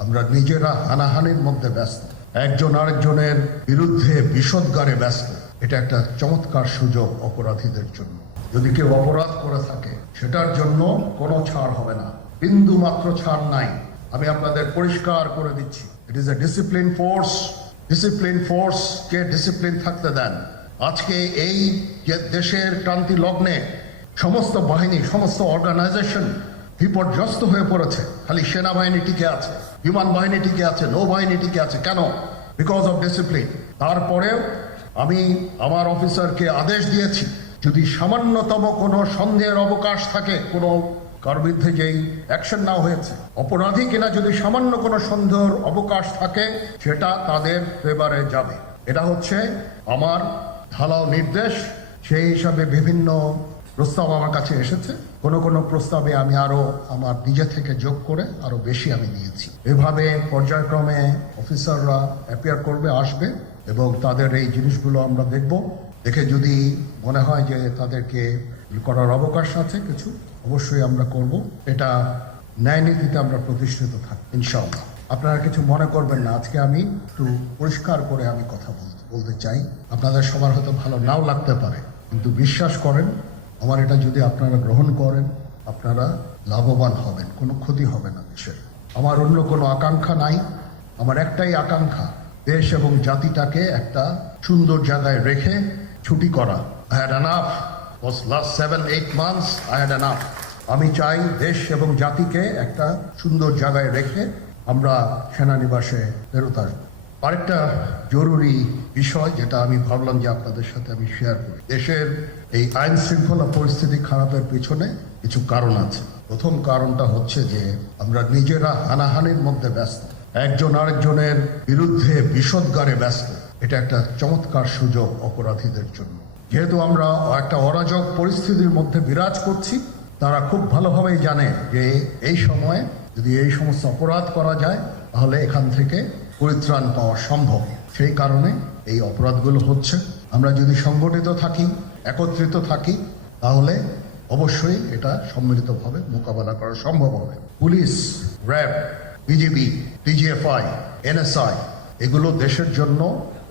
আমরা নিজেরা হানাহানির মধ্যে ব্যস্ত। একজন আরেকজনের বিরুদ্ধে বিষদগারে ব্যস্ত। এটা একটা চমৎকার সুযোগ অপরাধীদের জন্য। যদি কেউ অপরাধ করে থাকে, সেটার জন্য কোনো ছাড় হবে না। বিন্দু মাত্র ছাড় নাই। আমি আপনাদের পরিষ্কার করে দিচ্ছি। It is a discipline force discipline force K discipline থাকতে দেন। আজকে এই দেশের ক্রান্তি লগ্নে সমস্ত বাহিনী, সমস্ত অর্গানাইজেশন বিপর্যস্ত হয়ে পড়েছে। খালি সেনাবাহিনী টিকে আছে। বিমান বাহিনী টিকে আছে নৌবাহিনী টিকে আছে। কেন? বিকজ অফ ডিসিপ্লিন তারপরেও আমি আমার অফিসারকে আদেশ দিয়েছি, যদি সামান্যতম কোনো সন্দেহের অবকাশ থাকে, কোনো কার বিরুদ্ধে যেই অ্যাকশন নেওয়া হয়েছে, অপরাধী কিনা যদি সামান্য কোনো সন্দেহের অবকাশ থাকে, সেটা তাদের ফেভারে যাবে। এটা হচ্ছে আমার ঢালাও নির্দেশ। সেই হিসাবে বিভিন্ন প্রস্তাব আমার কাছে এসেছে। কোন কোন প্রস্তাবে আমি আরও আমার নিজে থেকে যোগ করে আরও বেশি আমি নিয়েছি। এভাবে পর্যায়ক্রমে অফিসাররা অ্যাপিয়ার করবে, আসবে এবং তাদের এই জিনিসগুলো আমরা দেখব। দেখে যদি মনে হয় যে তাদেরকে করার অবকাশ আছে কিছু, অবশ্যই আমরা করব। এটা ন্যায় নীতিতে আমরা প্রতিষ্ঠিত থাকি ইনশাআল্লাহ। আপনারা কিছু মনে করবেন না। আজকে আমি একটু পরিষ্কার করে আমি কথা বলতে চাই। আপনাদের সবার হয়তো ভালো নাও লাগতে পারে, কিন্তু বিশ্বাস করেন আমার এটা যদি আপনারা গ্রহণ করেন, আপনারা লাভবান হবেন, কোনো ক্ষতি হবে না দেশের। আমার অন্য কোনো আকাঙ্ক্ষা নাই। আমার একটাই আকাঙ্ক্ষা, দেশ এবং জাতিটাকে একটা সুন্দর জায়গায় রেখে ছুটি করা। I months, I had enough. আমি চাই দেশ এবং জাতিকে একটা সুন্দর জায়গায় রেখে আমরা সেনানিবাসে ফেরত আসব। আরেকটা জরুরি বিষয় যেটা আমি ভাবলাম যে আপনাদের সাথে আমি শেয়ার করি। দেশের এই আইন শৃঙ্খলা পরিস্থিতি খারাপের পিছনে কিছু কারণ আছে। প্রথম কারণটা হচ্ছে যে আমরা নিজেরা হানাহানির মধ্যে ব্যস্ত। একজন আরেকজনের বিরুদ্ধে বিষদগারে ব্যস্ত। এটা একটা চমৎকার সুযোগ অপরাধীদের জন্য। যেহেতু আমরা একটা অরাজক পরিস্থিতির মধ্যে বিরাজ করছি, তারা খুব ভালোভাবেই জানে যে এই সময়ে যদি এই সমস্ত অপরাধ করা যায়, তাহলে এখান থেকে পরিত্রাণ পাওয়া সম্ভব। সেই কারণে এই অপরাধগুলো হচ্ছে। আমরা যদি সংগঠিত থাকি, একত্রিত থাকি, তাহলে অবশ্যই এটা সম্মিলিতভাবে মোকাবেলা করা সম্ভব হবে। Police, RAB, BGB, DGFI, NSI, এগুলো দেশের জন্য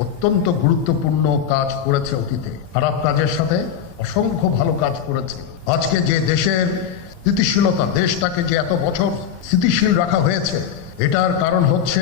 অত্যন্ত গুরুত্বপূর্ণ কাজ করেছে অতীতে। খারাপ কাজের সাথে অসংখ্য ভালো কাজ করেছে। আজকে যে দেশের স্থিতিশীলতা, দেশটাকে যে এত বছর স্থিতিশীল রাখা হয়েছে, এটার কারণ হচ্ছে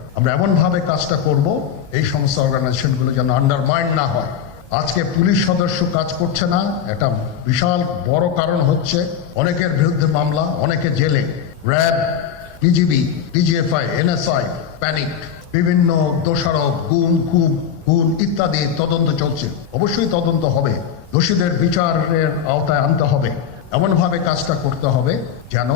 আমরা এমনভাবে কাজটা করব, এই সমস্ত অর্গানাইজেশনগুলো যেন আন্ডারমাইন্ড না হয়। আজকে পুলিশ সদস্য কাজ করছে না, এটা বিশাল বড় কারণ হচ্ছে অনেকের বিরুদ্ধে মামলা, অনেকে জেলে। RAB, BGB, DGFI, NSI, panic, বিভিন্ন দোষারোপ, গুম, খুব, খুন ইত্যাদি তদন্ত চলছে। অবশ্যই তদন্ত হবে। দোষীদের বিচারের আওতায় আনতে হবে। এমনভাবে কাজটা করতে হবে যেন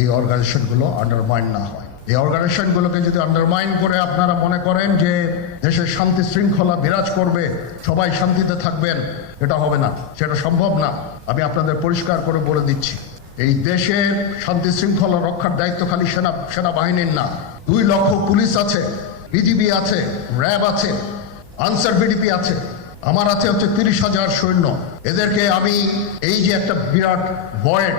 এই অর্গানাইজেশনগুলো আন্ডারমাইন না হয়। এই অর্গানাইজেশনগুলোকে যদি আন্ডারমাইন করে আপনারা মনে করেন যে দেশের শান্তি শৃঙ্খলা বিরাজ করবে, সবাই শান্তিতে থাকবেন, এটা হবে না, সেটা সম্ভব না। আমি আপনাদের পরিষ্কার করে বলে দিচ্ছি, এই দেশের শান্তি শৃঙ্খলা রক্ষার দায়িত্ব খালি সেনা, সেনাবাহিনীর না। দুই লক্ষ পুলিশ আছে বিজিবি আছে, র্যাব আছে, আনসার বিডিপি আছে, আমার আছে হচ্ছে তিরিশ হাজার সৈন্য। এদেরকে আমি এই যে একটা বিরাট ভয়েড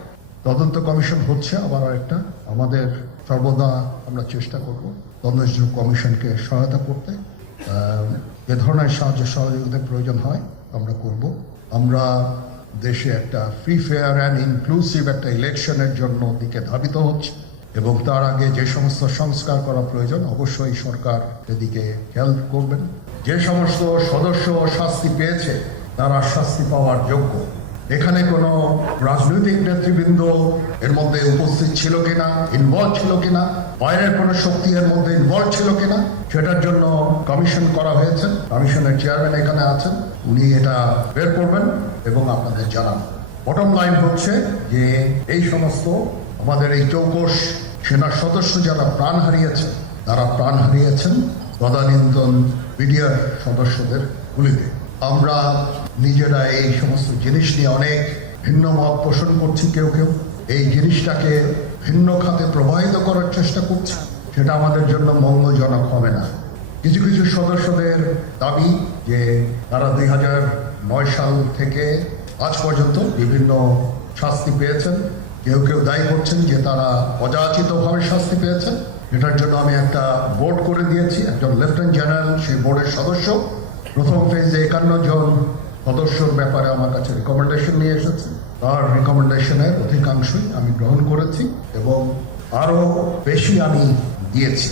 তদন্ত কমিশন হচ্ছে আবার আরেকটা। আমাদের সর্বদা আমরা চেষ্টা করব তদন্ত কমিশনকে সহায়তা করতে। যে ধরনের সাহায্য সহযোগিতার প্রয়োজন হয়, আমরা করব। আমরা দেশে একটা ফ্রি ফেয়ার অ্যান্ড ইনক্লুসিভ একটা ইলেকশনের জন্য দিকে ধাবিত হচ্ছে এবং তার আগে যে সমস্ত সংস্কার করা প্রয়োজন, অবশ্যই সরকার এদিকে খেয়াল করবেন। যে সমস্ত সদস্য শাস্তি পেয়েছে, তারা শাস্তি পাওয়ার যোগ্য। এখানে কোনো রাজনৈতিক নেতৃবৃন্দ এর মধ্যে উপস্থিত ছিল কিনা ইনভলভ ছিল কিনা, বাইরের কোনো শক্তি এর মধ্যে ইনভলভ ছিল কিনা, সেটার জন্য কমিশন করা হয়েছে। কমিশনের চেয়ারম্যান এখানে আছেন, উনি এটা বের করবেন এবং আপনাদের জানাবেন বটম লাইন হচ্ছে যে এই সমস্ত আমাদের এই চৌকস সেনার সদস্য যারা প্রাণ হারিয়েছেন তারা প্রাণ হারিয়েছেন। তদানীন্তন মিডিয়ার সদস্যদের গুলিতে। আমরা নিজেরা এই সমস্ত জিনিস নিয়ে অনেক ভিন্ন মত পোষণ করছি কেউ কেউ। এই জিনিসটাকে ভিন্ন খাতে প্রবাহিত করার চেষ্টা করছি। সেটা আমাদের জন্য মঙ্গলজনক হবে না। কিছু কিছু সদস্যদের দাবি যে তারা দুই হাজার নয় সাল থেকে আজ পর্যন্ত বিভিন্ন শাস্তি পেয়েছেন। কেউ কেউ দায়ী করছেন যে তারা অযাচিতভাবে শাস্তি পেয়েছেন। এটার জন্য আমি একটা বোর্ড করে দিয়েছি। একজন লেফটেন্যান্ট জেনারেল, সেই বোর্ডের সদস্য। প্রথম ফেজে একান্ন জন সদস্যর ব্যাপারে আমার কাছে রিকমেন্ডেশন নিয়ে এসেছে। তার রিকমেন্ডেশনের অধিকাংশই আমি গ্রহণ করেছি এবং আরও বেশি আমি দিয়েছি।